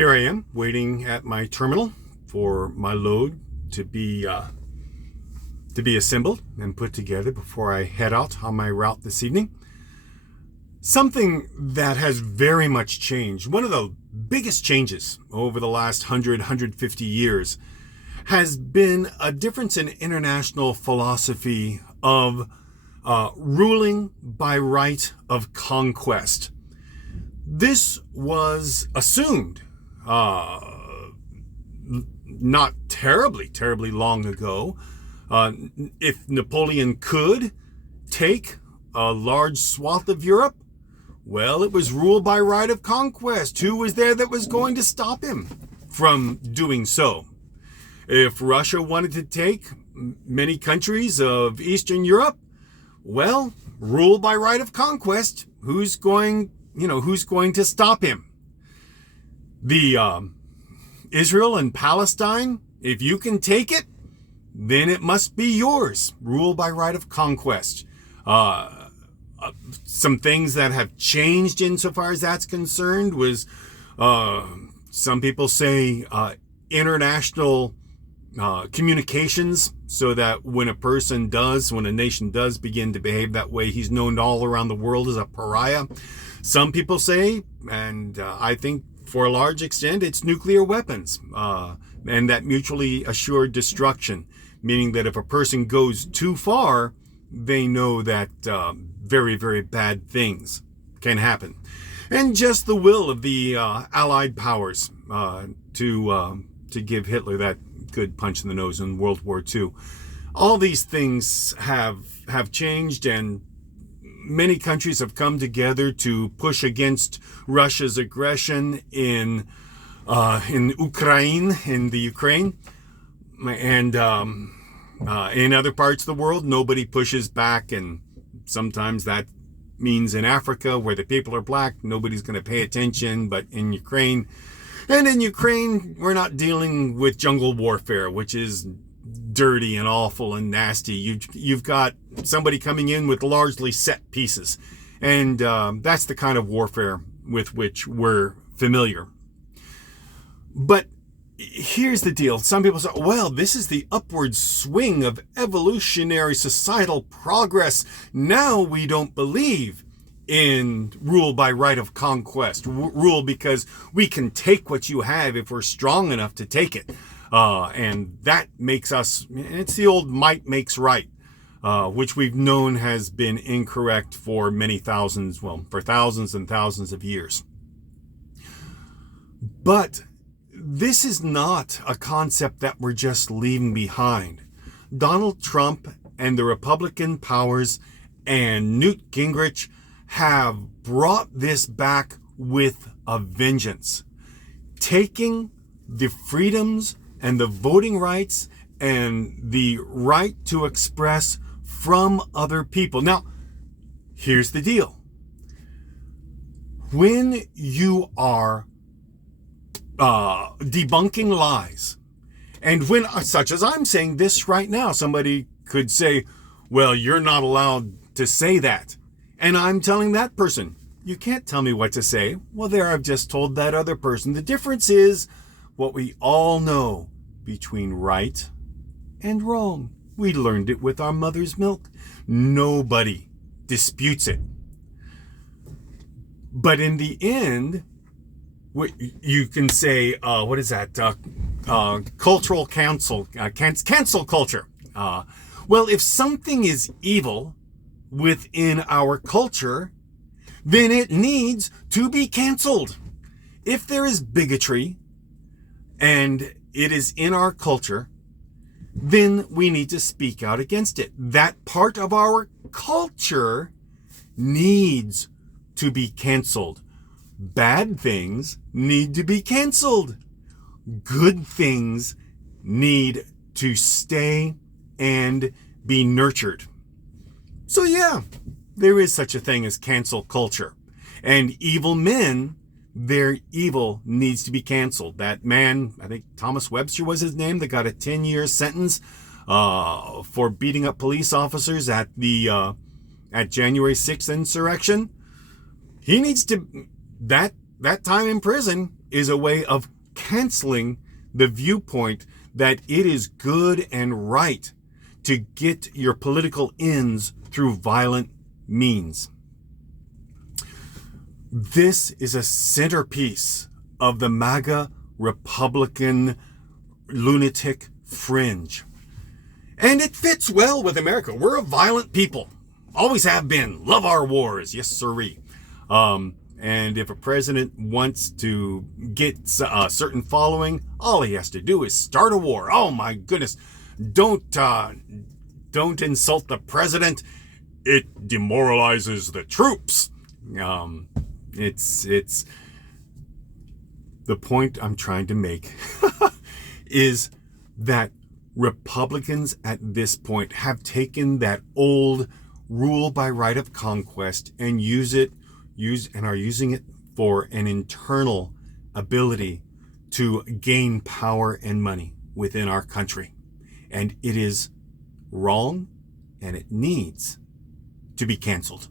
Here I am waiting at my terminal for my load to be assembled and put together before I head out on my route this evening. Something that has very much changed, one of the biggest changes over the last 150 years, has been a difference in international philosophy of ruling by right of conquest. This was assumed not terribly long ago. If Napoleon could take a large swath of Europe, well, it was ruled by right of conquest. Who was there that was going to stop him from doing so? If Russia wanted to take many countries of Eastern Europe, well, ruled by right of conquest. Who's going to stop him? The Israel and Palestine, if you can take it, then it must be yours, ruled by right of conquest. Some things that have changed insofar as that's concerned was, some people say, international communications, so that when a nation does begin to behave that way, he's known all around the world as a pariah. Some people say, and I think for a large extent, it's nuclear weapons, and that mutually assured destruction, meaning that if a person goes too far, they know that very bad things can happen. And just the will of the Allied powers to give Hitler that good punch in the nose in World War II. All these things have changed, and many countries have come together to push against Russia's aggression in Ukraine, and in other parts of the world, nobody pushes back, and sometimes that means in Africa, where the people are black, nobody's going to pay attention. But in Ukraine, we're not dealing with jungle warfare, which is dirty and awful and nasty. You've got somebody coming in with largely set pieces, and that's the kind of warfare with which we're familiar. But here's the deal. Some people say, well, this is the upward swing of evolutionary societal progress. Now we don't believe in rule by right of conquest, rule because we can take what you have if we're strong enough to take it. And that makes us, it's the old might makes right, which we've known has been incorrect for for thousands and thousands of years. But this is not a concept that we're just leaving behind. Donald Trump and the Republican powers and Newt Gingrich have brought this back with a vengeance, taking the freedoms and the voting rights and the right to express from other people. Now, here's the deal. When you are debunking lies, and when, such as I'm saying this right now, somebody could say, well, you're not allowed to say that. And I'm telling that person, you can't tell me what to say. Well, there, I've just told that other person. The difference is what we all know between right and wrong. We learned it with our mother's milk. Nobody disputes it. But in the end, you can say, what is that? Cultural cancel culture. Well, if something is evil within our culture, then it needs to be canceled. If there is bigotry and it is in our culture, then we need to speak out against it. That part of our culture needs to be canceled. Bad things need to be canceled. Good things need to stay and be nurtured. So yeah, there is such a thing as cancel culture. And evil men, their evil needs to be canceled. That man, I think Thomas Webster was his name, that got a 10-year sentence for beating up police officers at the January 6th insurrection. He needs to, that time in prison is a way of canceling the viewpoint that it is good and right to get your political ends through violent means. This is a centerpiece of the MAGA Republican lunatic fringe. And it fits well with America. We're a violent people. Always have been. Love our wars. Yes, sirree. And if a president wants to get a certain following, all he has to do is start a war. Oh my goodness. Don't insult the president. It demoralizes the troops. It's the point I'm trying to make is that Republicans at this point have taken that old rule by right of conquest and are using it for an internal ability to gain power and money within our country. And it is wrong, and it needs to be canceled.